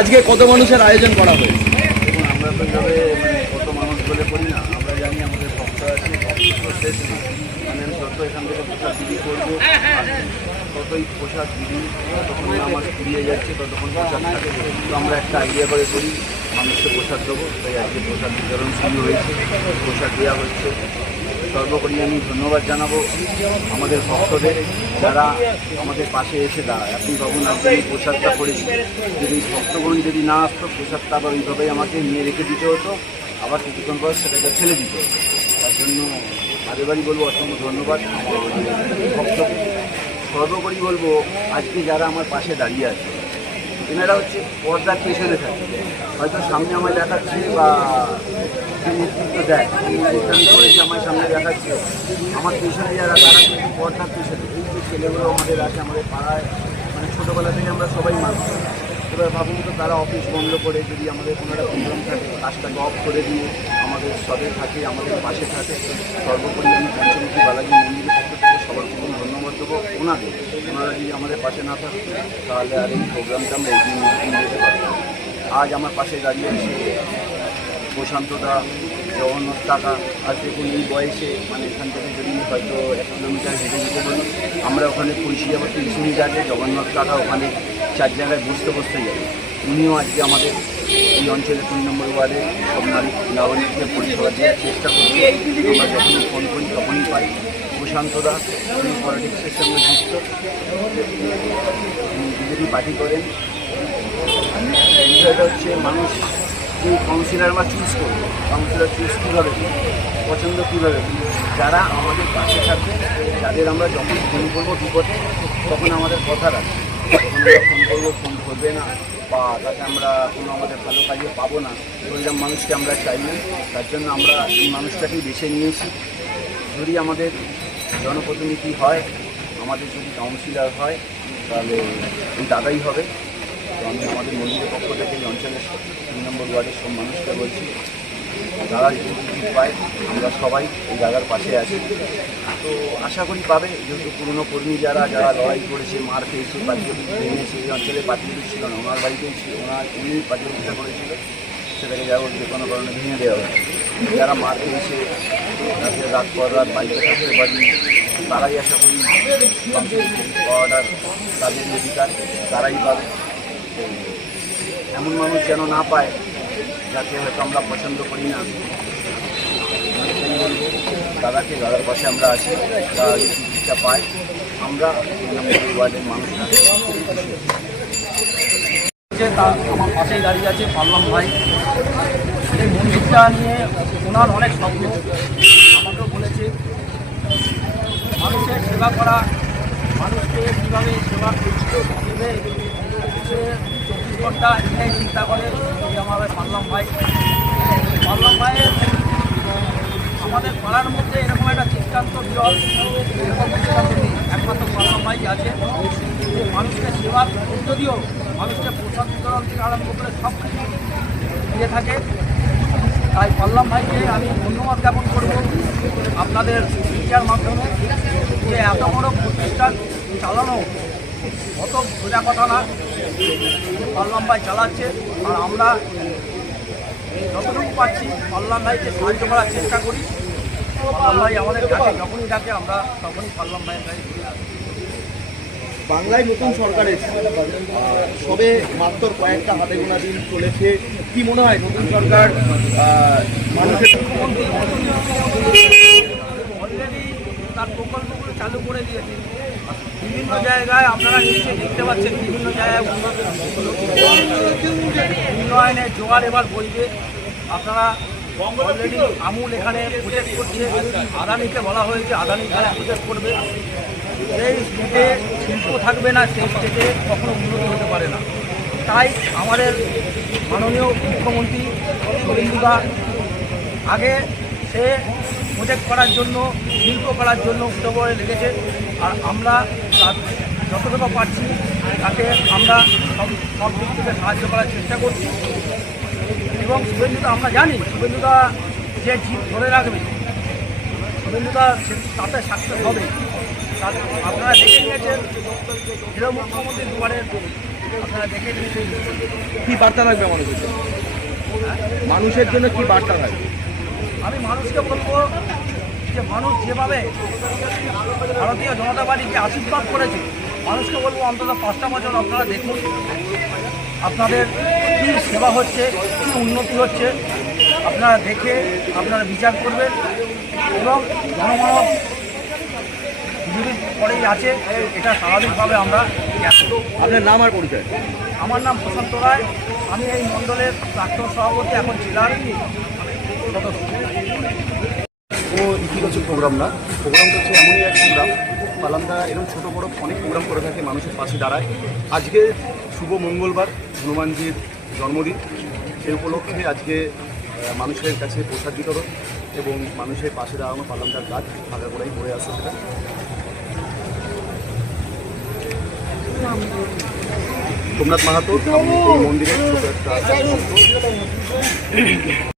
আজকে কত মানুষের আয়োজন করা হয়েছে? দেখুন, আমরা তো এইভাবে কত মানুষ বলে করি না। আমরা জানি আমাদের ভক্ত আছে, ভক্ত শেষ না। মানে আমি যত এখান থেকে প্রসাদ বিলি করবো, ততই প্রসাদ বিলি যতক্ষণ আমার ফুরিয়ে যাচ্ছে ততক্ষণ প্রসাদ থাকে। তো আমরা একটা আইডিয়া করে করি মানুষকে প্রসাদ দেবো, তাই আজকে প্রসাদ বিতরণ শুরু হয়েছে, প্রসাদ দেওয়া হচ্ছে। সর্বোপরি আমি ধন্যবাদ জানাবো আমাদের ভক্তদের, যারা আমাদের পাশে এসে দাঁড়ায়। আপনি ভাবুন, আজকে এই প্রসাদটা করেছি, যদি ভক্তগণ যদি না আসতো, প্রসাদটা আবার ওইভাবেই আমাকে নিয়ে রেখে দিতে হতো, আবার কিছুক্ষণ পর সেটাকে ফেলে দিতে হতো। তার জন্য আগেবারই বলবো অসংখ্য ধন্যবাদ ভক্তকে। সর্বোপরি বলবো আজকে যারা আমার পাশে দাঁড়িয়ে আছে, এনারা হচ্ছে পর্দার পেছনে থাকে। হয়তো সামনে আমায় দেখাচ্ছে বা নেতৃত্ব দেয়, আমি করেছি আমার সামনে দেখাচ্ছে, আমার পেছনে যারা তারা কিন্তু পর্দার পেছনে। এই যে ছেলেগুলো আমাদের আছে আমাদের পাড়ায়, মানে ছোটোবেলা থেকে আমরা সবাই মানুষ। এবার ভাবুন তো, তারা অফিস বন্ধ করে যদি আমাদের কোনো একটা প্রোগ্রাম থাকে, কাজটাকে অফ করে দিয়ে আমাদের সবে থাকে, আমাদের পাশে থাকে। সর্বোপরি আমি পঞ্চমুখী বালাজি মন্দিরের পক্ষ থেকে সবার প্রথম ধন্যবাদ দেবো ওনাদের। ওনারা যদি আমাদের পাশে না থাকতো, তাহলে আর এই প্রোগ্রামটা আমরা এগিয়ে নিয়ে যেতে পারতাম। আজ আমার পাশে দাঁড়িয়ে এসে প্রশান্তদা, জগন্নাথ কাকা, আজ দেখুন এই বয়সে, মানে এখান থেকে যদি হয়তো 1 কিলোমিটার হেঁটে যেতে বলি, আমরা ওখানে পৌঁছে যাবো 30 মিনিট আগে। জগন্নাথ কাকা ওখানে 4 জায়গায় বসতে যাবে। উনিও আজকে আমাদের এই অঞ্চলে 2 নম্বর ওয়ার্ডে সব নাগরিককে পরিষেবা দেওয়ার চেষ্টা করছি। আমরা যখনই ফোন করি তখনই পাই। প্রশান্তদা উনি পলিটিক্সের সঙ্গে যুক্ত, উনি বিজেপি পার্টি করেন। বিষয়টা হচ্ছে মানুষ যে কাউন্সিলর আমরা চুজ করবো, কাউন্সিলর চুজ কীভাবে পছন্দ কীভাবে, যারা আমাদের পাশে থাকবে, যাদের আমরা যখন ফোন করবো বিপদে, তখন আমাদের কথা রাখবে। যখন আমরা ফোন করবো ফোন করবে না, বা তাকে আমরা কোনো আমাদের ভালো কাজে পাবো না, ওইরকম মানুষকে আমরা চাই না। তার জন্য আমরা এই মানুষটাকেই বেছে নিয়েছি। যদি আমাদের জনপ্রতিনিধি হয়, আমাদের যদি কাউন্সিলর হয়, তাহলে এই দাদাই হবে। তো আমি আমাদের মন্দিরের পক্ষ থেকে এই অঞ্চলের 2 নম্বর ওয়ার্ডের সব মানুষকে বলছি, দাদা যদি টিকিট পায়, আমরা সবাই এই দাদার পাশে আছি। তো আশা করি পাবে, যেহেতু পুরনো কর্মী যারা লড়াই করেছে, মার খেয়েছে, পার্টি অফিস ভেঙেছে, এই অঞ্চলে পার্টি অফিস ছিল না, ওনার বাড়িতেই ছিল, উনি পার্টি অফিসটা করেছিল, সেটাকে যাবো যে কোনো কারণে ভেঙে দেওয়া হয়েছে। যারা মার খেয়েছে, রাত পর রাত বাড়িতে থাকতে পারি, তারাই আশা করি পাওয়াটার তাদের অধিকার, তারাই পাবে। তো এমন মানুষ যেন না পায় যাকে হয়তো আমরা পছন্দ করি না। দাদাকে, দাদার পাশে আমরা আছি, তারা যদি চিকিৎসা পায়, আমরা ওয়ার্ডের মানুষরা আমার পাশেই দাঁড়িয়ে আছে পারলাম ভাই। এই মন্দিরটা নিয়ে ওনার অনেক স্বপ্ন, আমাকেও বলেছে মানুষের সেবা করা, মানুষকে কীভাবে সেবা দেবে, সে 24 ঘন্টা এটাই চিন্তা করে। আমাদের পারলাম ভাই, পারলাম ভাইয়ের আমাদের পাড়ার মধ্যে এরকম একটা দৃষ্টান্ত বিরল, এরকম দৃষ্টান্ত নেই, একমাত্র পারলাম ভাই আছে। যে মানুষকে সেবার যদিও মানুষকে প্রসাদ বিতরণ থেকে আরম্ভ করে সব কিছু দিয়ে থাকে। তাই পারলাম ভাইকে আমি ধন্যবাদ জ্ঞাপন করব আপনাদের মিডিয়ার মাধ্যমে, যে এত বড় প্রতিষ্ঠান চালানো অত সোজা কথা না, পারলাম ভাই চালাচ্ছে। আর আমরা যতটুকু পাচ্ছি পারলাম ভাইকে সাহায্য করার চেষ্টা করি। পারলাম ভাই আমাদের কাছে যখনই ডাকে আমরা তখনই পারলাম ভাইয়ের কাছে ঘুরে আসি। বাংলায় নতুন সরকার এসেছে, সবে মাত্র কয়েকটা হাতে গোনা দিন চলেছে। কি মনে হয় নতুন সরকার মানুষের অলরেডি তার প্রকল্পগুলো চালু করে দিয়েছে। বিভিন্ন জায়গায় আপনারা নিশ্চয়ই দেখতে পাচ্ছেন, বিভিন্ন জায়গায় উন্নয়নের জোয়ার এবার বইবে। আপনারা অলরেডি আমুল এখানে প্রজেক্ট করছে, আদানিকে বলা হয়েছে আদানি এখানে প্রজেক্ট করবে। সেই স্টেটে শিল্প থাকবে না, সেই স্টেটে কখনো উন্নতি হতে পারে না। তাই আমাদের মাননীয় মুখ্যমন্ত্রী শুভেন্দুদা আগে সে প্রজেক্ট করার জন্য, শিল্প করার জন্য উঠে পড়ে লেগেছে। আর আমরা যতটুকু পারছি তাকে আমরা সব দিক থেকে সাহায্য করার চেষ্টা করছি। এবং শুভেন্দুদা, আমরা জানি শুভেন্দুদা যে জিত ধরে রাখবে, শুভেন্দুদা তাতে সাকসেস হবে। আপনারা দেখে নিয়েছেন, জেলা মুখ্যমন্ত্রী দুবারের আপনারা দেখে নিন। কি বার্তা থাকবে মানুষের জন্য? মানুষের জন্য কি বার্তা থাকবে? আমি মানুষকে বলবো যে মানুষ যেভাবে ভারতীয় জনতা পার্টিকে আশীর্বাদ করেছে, মানুষকে বলবো অন্তত 5টা বছর আপনারা দেখুন আপনাদের কী সেবা হচ্ছে, কী উন্নতি হচ্ছে, আপনারা দেখে আপনারা বিচার করবেন। এবং জনমানব বিজেপির পরেই আছে, এটা স্বাভাবিকভাবে আমরা জ্ঞাত। আপনার নাম আর পরিচয়? আমার নাম প্রশান্ত রায়, আমি এই মণ্ডলের প্রাক্তন সভাপতি, এখন জেলার সদস্য। ও ইতিবাচক প্রোগ্রাম না, প্রোগ্রামটা হচ্ছে এমনই এক প্রোগ্রাম। পালামদা এরকম ছোটো বড়ো অনেক প্রোগ্রাম করে থাকে, মানুষের পাশে দাঁড়ায়। আজকে শুভ মঙ্গলবার, হনুমানজির জন্মদিন, সেই উপলক্ষে আজকে মানুষের কাছে প্রসাদ বিতরণ এবং মানুষের পাশে দাঁড়ানো পালামদার কাজ আগাগোড়াই করে আসছে। সেটা সোমনাথ মাহাতো, আমি এই মন্দিরের ছোটো একটা ভক্ত।